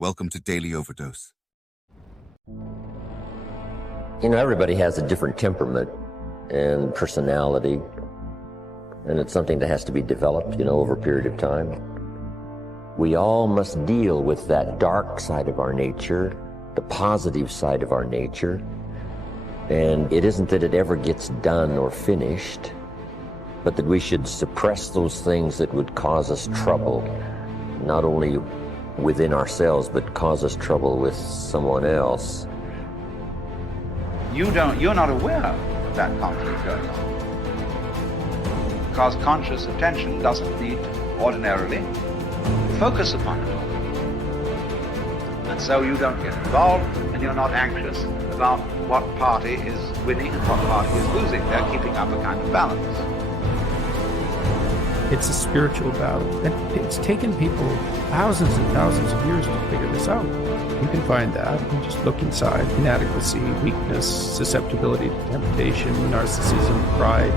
Welcome to Daily Overdose. You know, everybody has a different temperament and personality, and it's something that has to be developed, over a period of time. We all must deal with that dark side of our nature, the positive side of our nature, and it isn't that it ever gets done or finished, but that we should suppress those things that would cause us trouble, not only within ourselves, but cause us trouble with someone else. You're not aware of that conflict going on. Because conscious attention doesn't need ordinarily focus upon it. And so you don't get involved, and you're not anxious about what party is winning and what party is losing. They're keeping up a kind of balance. It's a spiritual battle. And it's taken people thousands and thousands of years to figure this out. You can find that. You can just look inside. Inadequacy, weakness, susceptibility to temptation, narcissism, pride,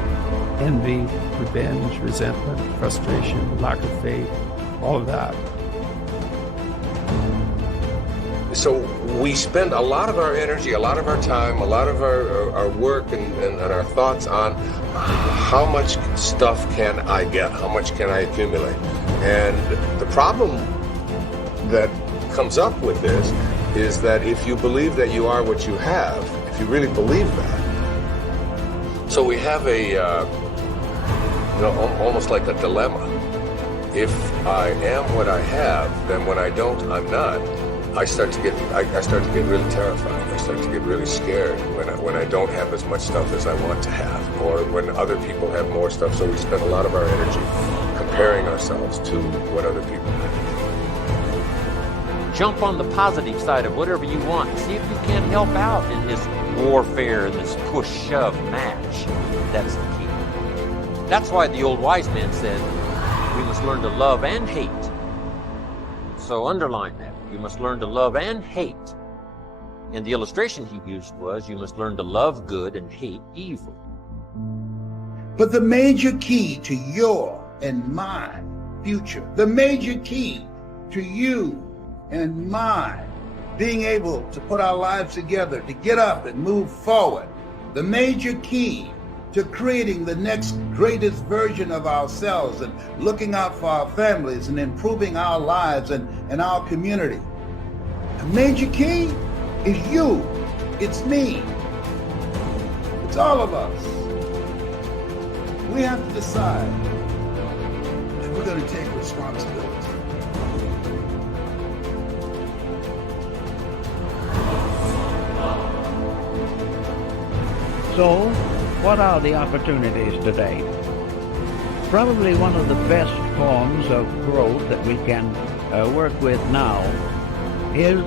envy, revenge, resentment, frustration, lack of faith, all of that. So we spend a lot of our energy, a lot of our time, a lot of our work and our thoughts on how much stuff can I get, how much can I accumulate. And the problem that comes up with this is that if you believe that you are what you have, if you really believe that, so we have almost like a dilemma. If I am what I have, then when I don't, I'm not. I start to get really terrified. I start to get really scared when I don't have as much stuff as I want to have, or when other people have more stuff. So we spend a lot of our energy comparing ourselves to what other people have. Jump on the positive side of whatever you want. See if you can't help out in this warfare, this push-shove match. That's the key. That's why the old wise man said, we must learn to love and hate. So underline that. You must learn to love and hate. And the illustration he used was, you must learn to love good and hate evil. But the major key to your and my future, the major key to you and my being able to put our lives together, to get up and move forward, the major key to creating the next greatest version of ourselves and looking out for our families and improving our lives and our community. The major key is you. It's me. It's all of us. We have to decide that we're going to take responsibility. So, what are the opportunities today? Probably one of the best forms of growth that we can work with now is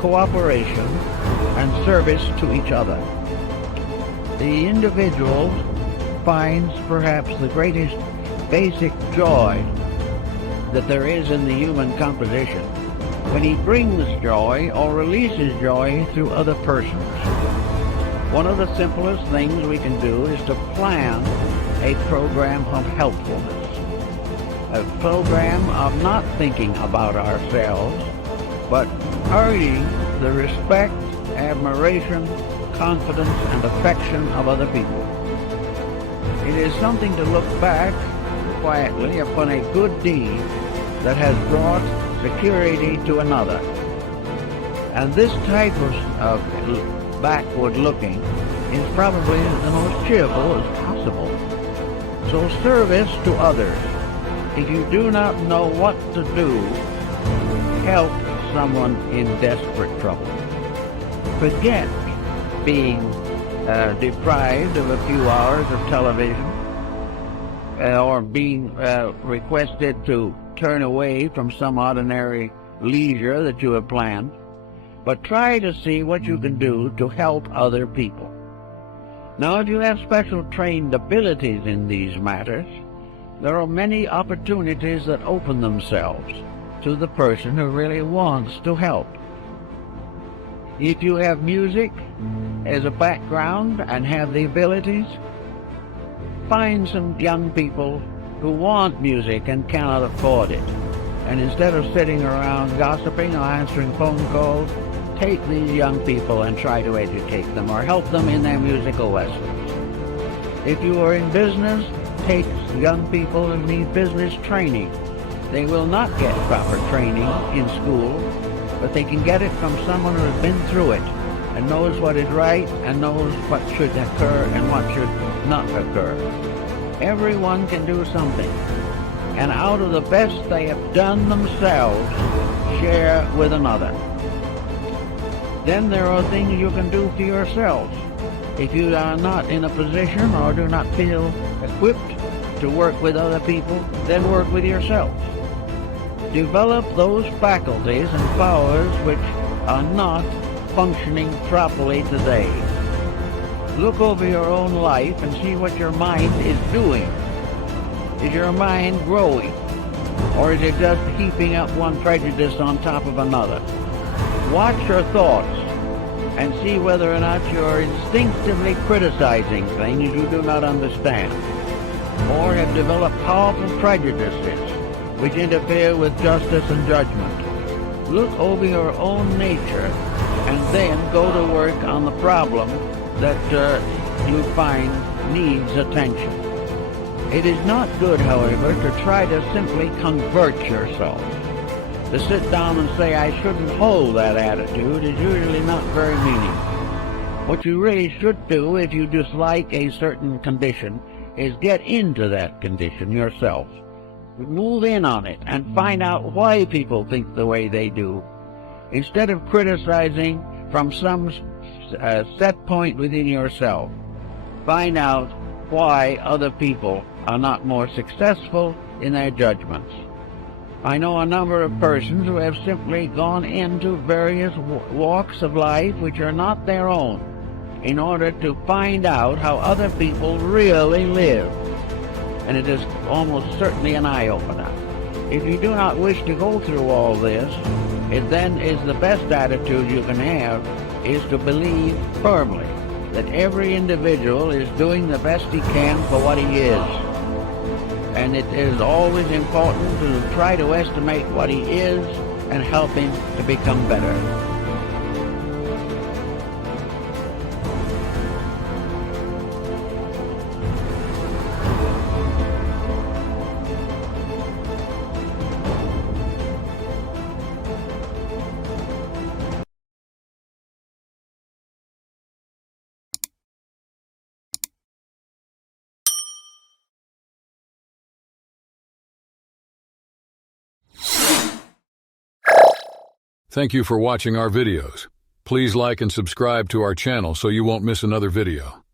cooperation and service to each other. The individual finds perhaps the greatest basic joy that there is in the human composition when he brings joy or releases joy through other persons. One of the simplest things we can do is to plan a program of helpfulness, a program of not thinking about ourselves, but earning the respect, admiration, confidence, and affection of other people. It is something to look back quietly upon a good deed that has brought security to another. And this type of backward looking is probably the most cheerful as possible. So service to others. If you do not know what to do, help someone in desperate trouble. Forget being deprived of a few hours of television or being requested to turn away from some ordinary leisure that you have planned. But try to see what you can do to help other people. Now, if you have special trained abilities in these matters, there are many opportunities that open themselves to the person who really wants to help. If you have music as a background and have the abilities, find some young people who want music and cannot afford it, And instead of sitting around gossiping or answering phone calls, take these young people and try to educate them or help them in their musical lessons. If you are in business, take young people who need business training. They will not get proper training in school, but they can get it from someone who has been through it and knows what is right and knows what should occur and what should not occur. Everyone can do something, and out of the best they have done themselves, share with another. Then there are things you can do for yourselves. If you are not in a position or do not feel equipped to work with other people, then work with yourselves. Develop those faculties and powers which are not functioning properly today. Look over your own life and see what your mind is doing. Is your mind growing? Or is it just heaping up one prejudice on top of another? Watch your thoughts and see whether or not you're instinctively criticizing things you do not understand, or have developed powerful prejudices which interfere with justice and judgment. Look over your own nature and then go to work on the problem that you find needs attention. It is not good, however, to try to simply convert yourself. To sit down and say, I shouldn't hold that attitude, is usually not very meaningful. What you really should do if you dislike a certain condition is get into that condition yourself. Move in on it and find out why people think the way they do. Instead of criticizing from some set point within yourself, find out why other people are not more successful in their judgments. I know a number of persons who have simply gone into various walks of life which are not their own in order to find out how other people really live. And it is almost certainly an eye-opener. If you do not wish to go through all this, it then is the best attitude you can have is to believe firmly that every individual is doing the best he can for what he is. And it is always important to try to estimate what he is and help him to become better. Thank you for watching our videos. Please like and subscribe to our channel so you won't miss another video.